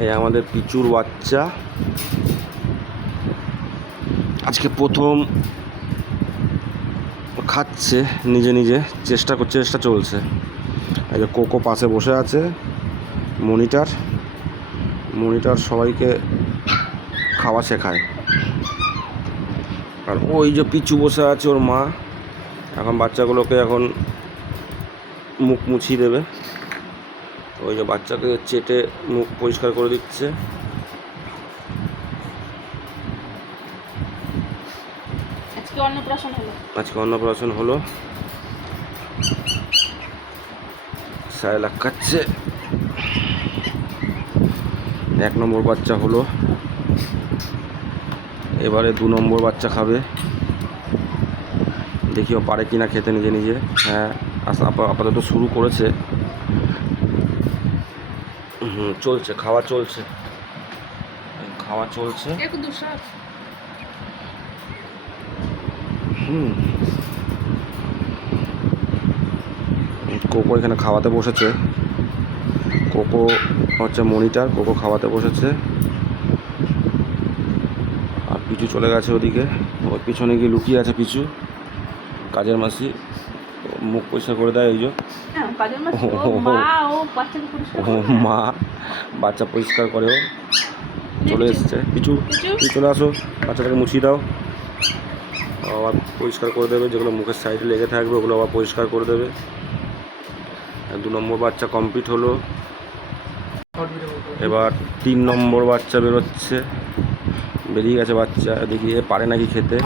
এই আমাদের পিচুর বাচ্চা আজকে প্রথম খাচ্ছে নিজে নিজে, চেষ্টা চলছে। এই যে কোকো পাশে বসে আছে, মনিটর সবাইকে খাওয়া শেখায়। আর ওই যে পিচু বসে আছে ওর মা, এখন বাচ্চাগুলোকে এখন মুখ মুছিয়ে দেবে। ওই যে বাচ্চাকে চেটে মুখ পরিষ্কার করে দিচ্ছে। আজকে অন্নপ্রাশন হলো। সায়লাক খাচ্ছে। 1 নম্বর বাচ্চা হলো, এবারে 2 নম্বর বাচ্চা খাবে। দেখিও পারে কিনা খেতে নিজে নিজে। হ্যাঁ, আপাতত শুরু করেছে। চলছে, খাওয়া চলছে। কোকো এখানে খাওয়াতে বসেছে। কোকো হচ্ছে মনিটর, কোকো খাওয়াতে বসেছে। আর পিচু চলে গেছে ওদিকে, ওর পিছনে গিয়ে লুকিয়ে আছে পিচু। কাজের মাসি মুখ পরিষ্কার করে দেয়। এই যে মা বাচ্চা পরিষ্কার করে, চলে এসছে। পিচু চলে আসো, বাচ্চাটাকে মুছিয়ে দাও। আবার পরিষ্কার করে দেবে, যেগুলো মুখের সাইডে লেগে থাকবে ওগুলো আবার পরিষ্কার করে দেবে। 2 নম্বর বাচ্চা কমপ্লিট হলো। এবার 3 নম্বর বাচ্চা বেরোচ্ছে, বেরিয়ে গেছে বাচ্চা। দেখি এ পারে নাকি খেতে।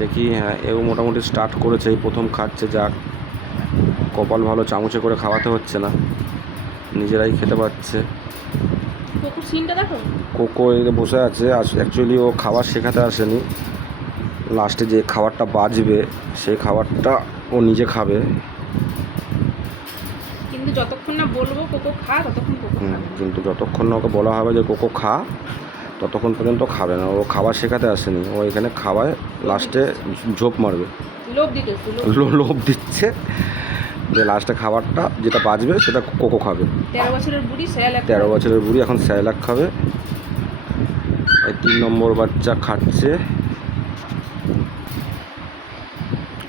দেখি, হ্যাঁ এও মোটামুটি স্টার্ট করেছে, এই প্রথম খাচ্ছে। যাক, কপাল ভালো, চামচে করে খাওয়াতে হচ্ছে না, নিজেরাই খেতে পারছে। কোকো এদিকে বসে আছে। অ্যাকচুয়ালি ও খাবার শেখাতে আসেনি, লাস্টে যে খাবারটা বাজবে সেই খাবারটা ও নিজে খাবে। কিন্তু যতক্ষণ না বলবো কোকো খা, ততক্ষণ কোকো খাবে। কিন্তু যতক্ষণ না ওকে বলা হবে যে কোকো খা, ততক্ষণ পর্যন্ত খাবে না। ও খাবার শেখাতে আসেনি, ও এখানে খাওয়ায় লাস্টে ঝোপ মারবে। লোভ দিচ্ছে যে লাস্টে খাবারটা যেটা বাজবে সেটা কোকো খাবে। 13 বছরের বুড়ি এখন সায়লাক খাবে। এই 3 নম্বর বাচ্চা খাচ্ছে।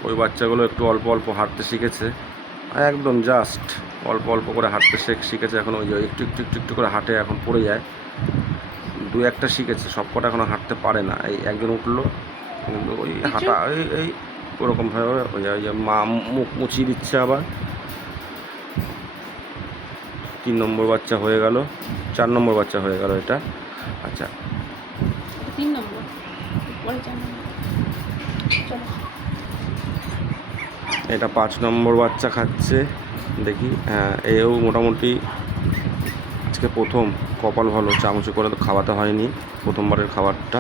ওই বাচ্চাগুলো একটু অল্প অল্প হাঁটতে শিখেছে, একদম জাস্ট অল্প অল্প করে হাঁটতে শিখেছে। এখন ওই যে একটু একটু একটু একটু করে হাঁটে, এখন পড়ে যায়। 2-1টা শিখেছে, সব কটা এখনও হাঁটতে পারে না। এই একজন উঠলো, কিন্তু ওই হাঁটা এই ওরকমভাবে ওই যে মা মুখ মুছিয়ে দিচ্ছে আবার। 3 নম্বর বাচ্চা হয়ে গেল, 4 নম্বর বাচ্চা হয়ে গেল এটা। আচ্ছা, 3 নম্বর, পরে 4 নম্বর। এটা 5 নম্বর বাচ্চা খাচ্ছে। দেখি, হ্যাঁ এও মোটামুটি আজকে প্রথম, কপাল ভালো, চামচে করে তো খাওয়াতে হয়নি। প্রথমবারের খাবারটা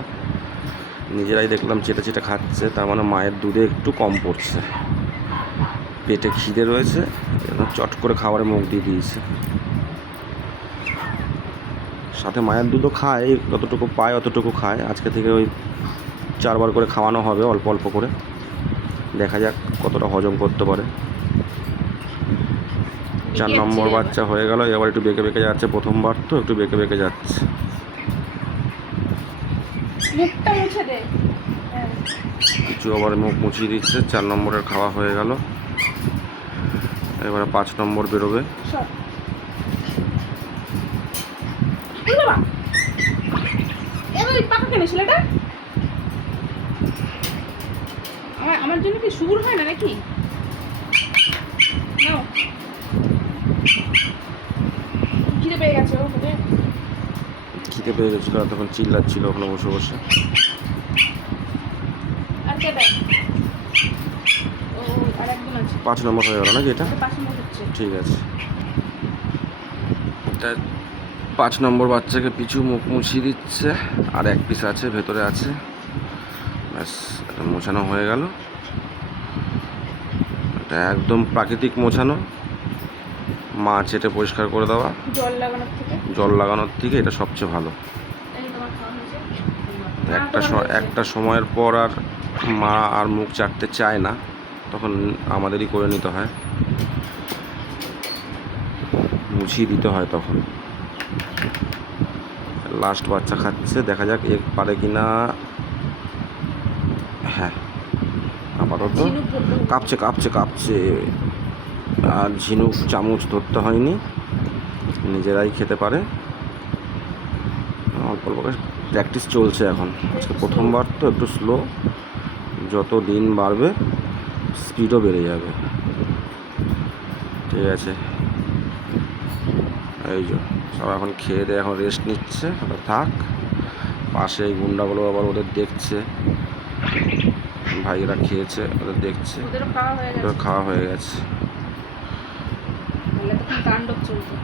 নিজেরাই দেখলাম চেটে চেটে খাচ্ছে। তার মানে মায়ের দুধে একটু কম পড়ছে, পেটে খিদে রয়েছে, চট করে খাবারে মুখ দিয়ে দিয়েছে। সাথে মায়ের দুধও খায়, যতটুকু পায় অতটুকু খায়। আজকে থেকে ওই 4 বার করে খাওয়ানো হবে, অল্প অল্প করে। দেখা যাক কতটা হজম করতে পারে। 4 নম্বর বাচ্চা হয়ে গেল। এবার একটু বেঁকে বেঁকে যাচ্ছে, প্রথমবার তো একটু বেঁকে বেঁকে যাচ্ছে। কিছু আবার মুখ মুছিয়ে দিচ্ছে। 4 নম্বরের খাওয়া হয়ে গেল। এবারে 5 নম্বর বেরোবে। আমার জন্য কি শুরু হয় না নাকি? খিদে পেয়ে গেছে, খিদে পেয়ে গেছিল, তখন চিল্লাচ্ছিল ওখানে বসে বসে। আর কেটা? ও আর একজন আছে। 5 নম্বর হয়ে গেল নাকি এটা? 5 নম্বর হচ্ছে। ঠিক আছে। এটা 5 নম্বর বাচ্চাকে পিছু মুখ মুছিয়ে দিচ্ছে। আর 1 পিস আছে, ভেতরে আছে। ব্যাস, এটা মোছানো হয়ে গেল। এটা একদম প্রাকৃতিক মোছানো, মা চেটে পরিষ্কার করে দেওয়া। জল লাগানোর থেকে এটা সবচেয়ে ভালো। একটা সময়ের পর আর মা আর মুখ চাটতে চায় না, তখন আমাদেরই করে নিতে হয়। মুছিয়ে দিতে হয় তখন। লাস্ট বাচ্চা খাচ্ছে, দেখা যাক এ পারে কিনা। হ্যাঁ, আপাতত ঝিনুক ধরতে হবে। কাঁপছে কাঁপছে কাঁপছে। আর ঝিনুক চামচ ধরতে হয়নি, নিজেরাই খেতে পারে। অল্প অল্প প্র্যাকটিস চলছে এখন, আজকে প্রথমবার তো একটু স্লো। যত দিন বাড়বে স্পিডও বেড়ে যাবে। ঠিক আছে, এই যে সব এখন খেয়ে দিয়ে এখন রেস্ট নিচ্ছে। ওটা থাক, পাশে এই গুন্ডাগুলো আবার ওদের দেখছে, ভাইয়েরা খেয়েছে ওদের দেখছে, ওদেরও খাওয়া হয়ে ওদের গেছে। খাওয়া হয়ে গেছে। তাহলে তখন তাণ্ডব চলছে।